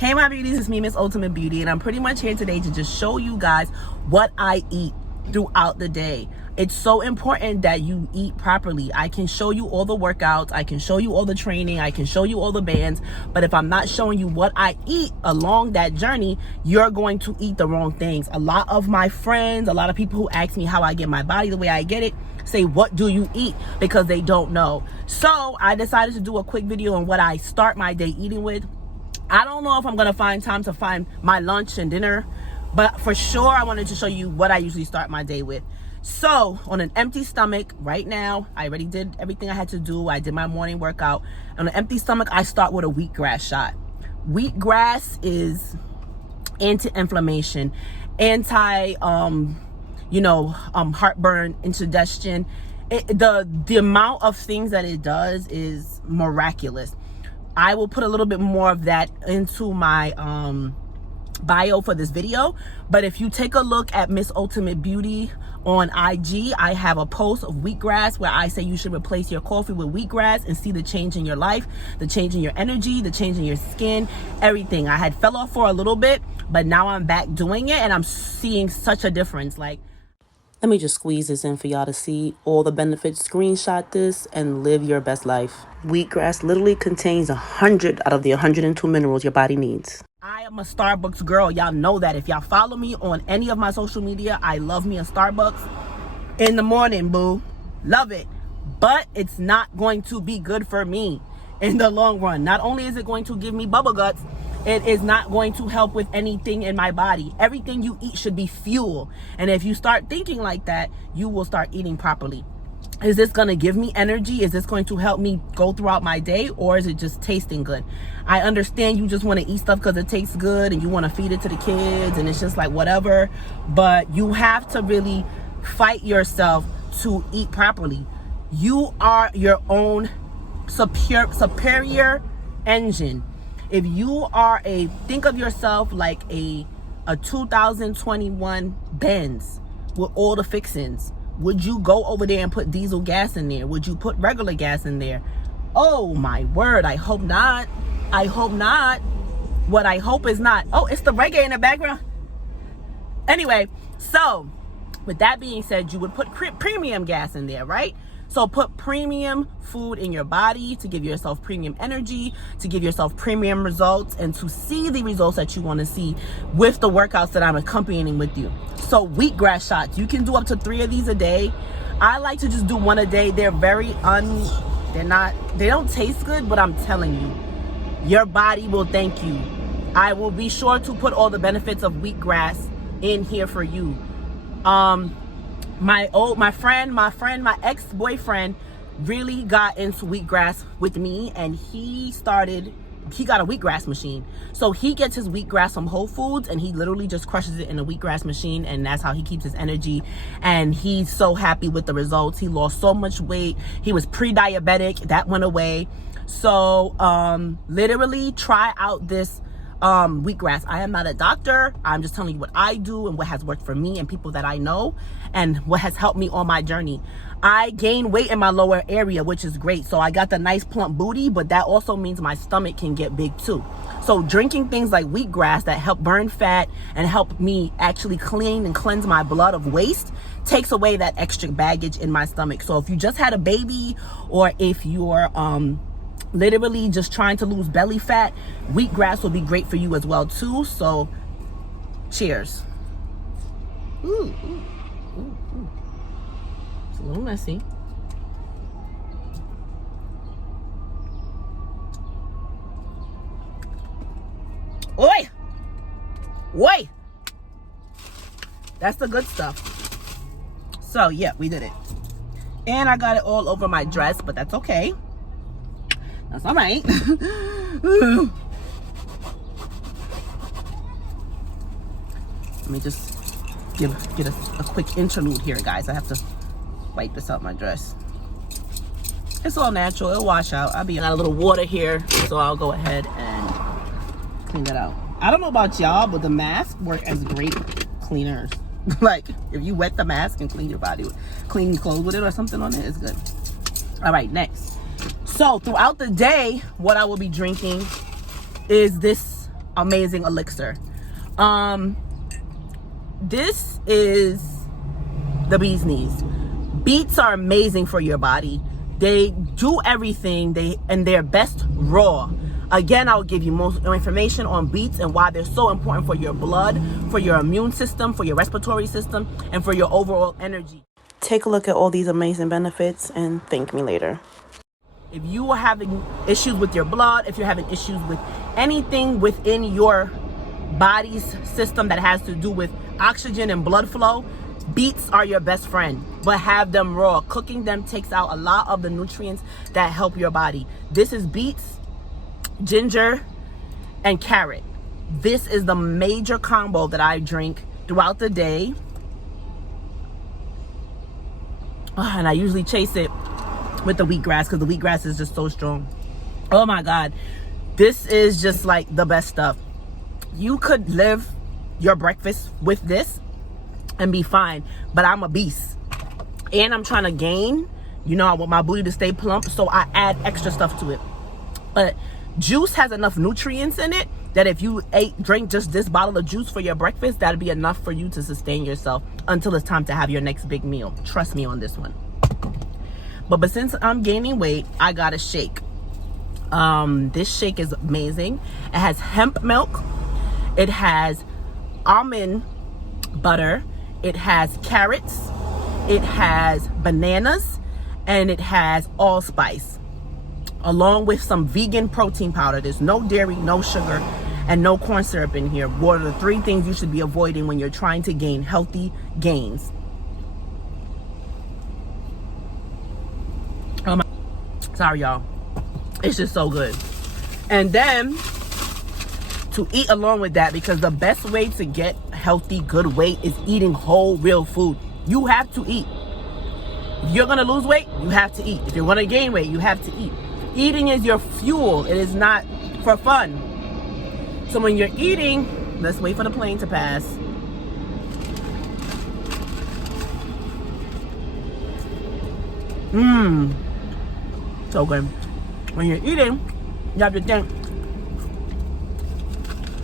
Hey my beauties, it's me, Miss Ultimate Beauty, and I'm pretty much here today to just show you guys what I eat throughout the day. It's so important that you eat properly. I can show you all the workouts, I can show you all the training, I can show you all the bands, but if I'm not showing you what I eat along that journey, you're going to eat the wrong things. A lot of my friends, a lot of people who ask me how I get my body the way I get it, say, what do you eat? Because they don't know. So I decided to do a quick video on what I start my day eating with. I don't know if I'm gonna find time to find my lunch and dinner, but for sure I wanted to show you what I usually start my day with. So on an empty stomach right now, I already did everything I had to do. I did my morning workout. On an empty stomach, I start with a wheatgrass shot. Wheatgrass is anti-inflammation, heartburn, indigestion. The amount of things that it does is miraculous. I will put a little bit more of that into my bio for this video, but if you take a look at Miss Ultimate Beauty on IG, I have a post of wheatgrass where I say you should replace your coffee with wheatgrass and see the change in your life, the change in your energy, the change in your skin, everything. I had fell off for a little bit, but now I'm back doing it and I'm seeing such a difference. Like, let me just squeeze this in for y'all to see all the benefits. Screenshot this and live your best life. Wheatgrass literally contains 100 out of the 102 minerals your body needs. I am a Starbucks girl. Y'all know that. If y'all follow me on any of my social media, I love me a Starbucks in the morning, boo. Love it. But it's not going to be good for me in the long run. Not only is it going to give me bubble guts, it is not going to help with anything in my body. Everything you eat should be fuel. And if you start thinking like that, you will start eating properly. Is this going to give me energy? Is this going to help me go throughout my day? Or is it just tasting good? I understand you just want to eat stuff because it tastes good and you want to feed it to the kids and it's just like whatever. But you have to really fight yourself to eat properly. You are your own superior engine. If you are think of yourself like a 2021 Benz with all the fixings. Would you go over there and put diesel gas in there? Would you put regular gas in there? Oh my word, I hope not. I hope not. What I hope is not. Oh, it's the reggae in the background. Anyway, so with that being said, you would put premium gas in there, right? So put premium food in your body to give yourself premium energy, to give yourself premium results, and to see the results that you want to see with the workouts that I'm accompanying with you. So wheatgrass shots, you can do up to 3 of these a day. I like to just do 1 a day. They're they don't taste good, but I'm telling you, your body will thank you. I will be sure to put all the benefits of wheatgrass in here for you. My ex-boyfriend really got into wheatgrass with me, and he got a wheatgrass machine. So he gets his wheatgrass from Whole Foods and he literally just crushes it in a wheatgrass machine, and that's how he keeps his energy. And he's so happy with the results. He lost so much weight. He was pre-diabetic, that went away. So literally try out this wheatgrass. I am not a doctor. I'm just telling you what I do and what has worked for me and people that I know and what has helped me on my journey. I gained weight in my lower area, which is great. So I got the nice plump booty, but that also means my stomach can get big too. So drinking things like wheatgrass that help burn fat and help me actually clean and cleanse my blood of waste takes away that extra baggage in my stomach. So if you just had a baby, or if you're literally just trying to lose belly fat, wheatgrass will be great for you as well too. So cheers. Ooh, ooh, ooh, ooh. It's a little messy. Oi! Oi! That's the good stuff. So yeah, we did it. And I got it all over my dress, but that's okay. That's all right. Let me just get a quick interlude here, guys. I have to wipe this out my dress. It's all natural. It'll wash out. I got a little water here, so I'll go ahead and clean that out. I don't know about y'all, but the masks work as great cleaners. Like, if you wet the mask and clean your body, clean your clothes with it or something on it, it's good. All right, next. So throughout the day, what I will be drinking is this amazing elixir. This is the bee's knees. Beets are amazing for your body. They do everything, and they're best raw. Again, I'll give you more information on beets and why they're so important for your blood, for your immune system, for your respiratory system, and for your overall energy. Take a look at all these amazing benefits and thank me later. If you are having issues with your blood, if you're having issues with anything within your body's system that has to do with oxygen and blood flow, beets are your best friend, but have them raw. Cooking them takes out a lot of the nutrients that help your body. This is beets, ginger, and carrot. This is the major combo that I drink throughout the day. And I usually chase it with the wheatgrass because the wheatgrass is just so strong. Oh my God. This is just like the best stuff. You could live your breakfast with this and be fine, but I'm a beast. And I'm trying to gain. You know, I want my booty to stay plump, so I add extra stuff to it. But juice has enough nutrients in it that if you drink just this bottle of juice for your breakfast, that'll be enough for you to sustain yourself until it's time to have your next big meal. Trust me on this one. But since I'm gaining weight, I got a shake. This shake is amazing. It has hemp milk. It has almond butter. It has carrots. It has bananas. And it has allspice, along with some vegan protein powder. There's no dairy, no sugar, and no corn syrup in here. What are the 3 things you should be avoiding when you're trying to gain healthy gains? Oh my, sorry y'all. It's just so good. And then to eat along with that, because the best way to get healthy, good weight is eating whole, real food. You have to eat. If you're gonna lose weight, you have to eat. If you're gonna gain weight, you have to eat. Eating is your fuel. It is not for fun. So when you're eating, let's wait for the plane to pass. So good. When you're eating, you have to think,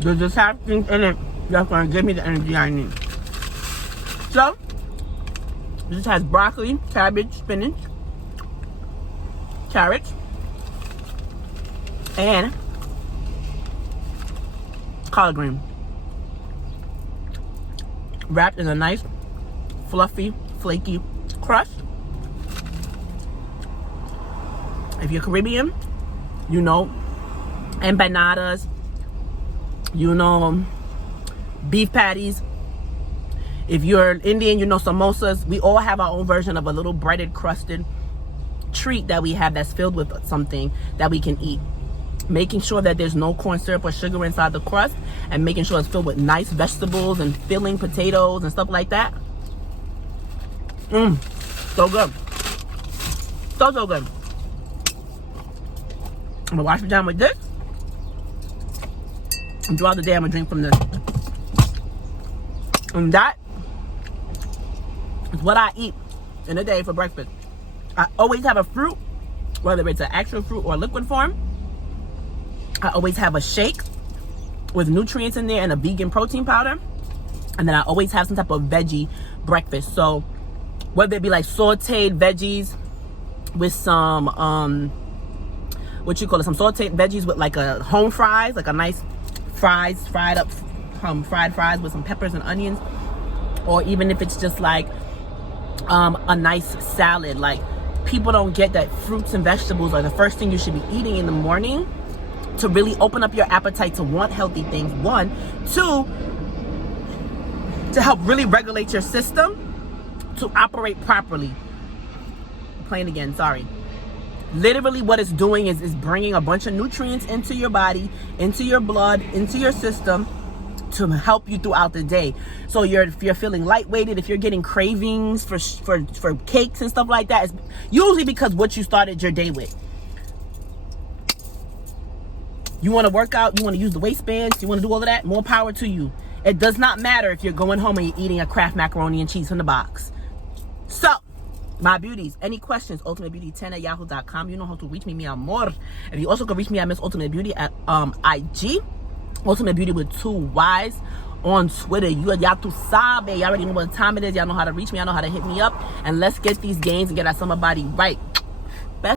does this have things in it that's gonna give me the energy I need? So, this has broccoli, cabbage, spinach, carrots, and collard green, wrapped in a nice, fluffy, flaky crust. If you're Caribbean, you know empanadas, you know beef patties. If you're Indian, you know samosas. We all have our own version of a little breaded, crusted treat that we have that's filled with something that we can eat. Making sure that there's no corn syrup or sugar inside the crust, and making sure it's filled with nice vegetables and filling potatoes and stuff like that. So good. So good. I'm gonna wash it down with this. And throughout the day, I'm gonna drink from this. And that is what I eat in a day for breakfast. I always have a fruit, whether it's an actual fruit or liquid form. I always have a shake with nutrients in there and a vegan protein powder. And then I always have some type of veggie breakfast. So whether it be like sauteed veggies with some, some sauteed veggies with like a home fries, like a nice fried fries with some peppers and onions. Or even if it's just like a nice salad. Like, people don't get that fruits and vegetables are the first thing you should be eating in the morning to really open up your appetite to want healthy things. 1, 2, to help really regulate your system to operate properly. Playing again, sorry. Literally what it's doing is bringing a bunch of nutrients into your body, into your blood, into your system to help you throughout the day. So if you're feeling lightweighted, if you're getting cravings for cakes and stuff like that, it's usually because what you started your day with. You want to work out, you want to use the waistbands, you want to do all of that, more power to you. It does not matter if you're going home and you're eating a Kraft macaroni and cheese from the box. So, my beauties, any questions, ultimatebeauty10@yahoo.com. You know how to reach me, mi amor. And you also can reach me at Missultimatebeauty at IG. Ultimate Beauty with 2 Y's on Twitter. Y'all tu sabe. Y'all already know what time it is. Y'all know how to reach me. Y'all know how to hit me up. And let's get these gains and get our summer body right.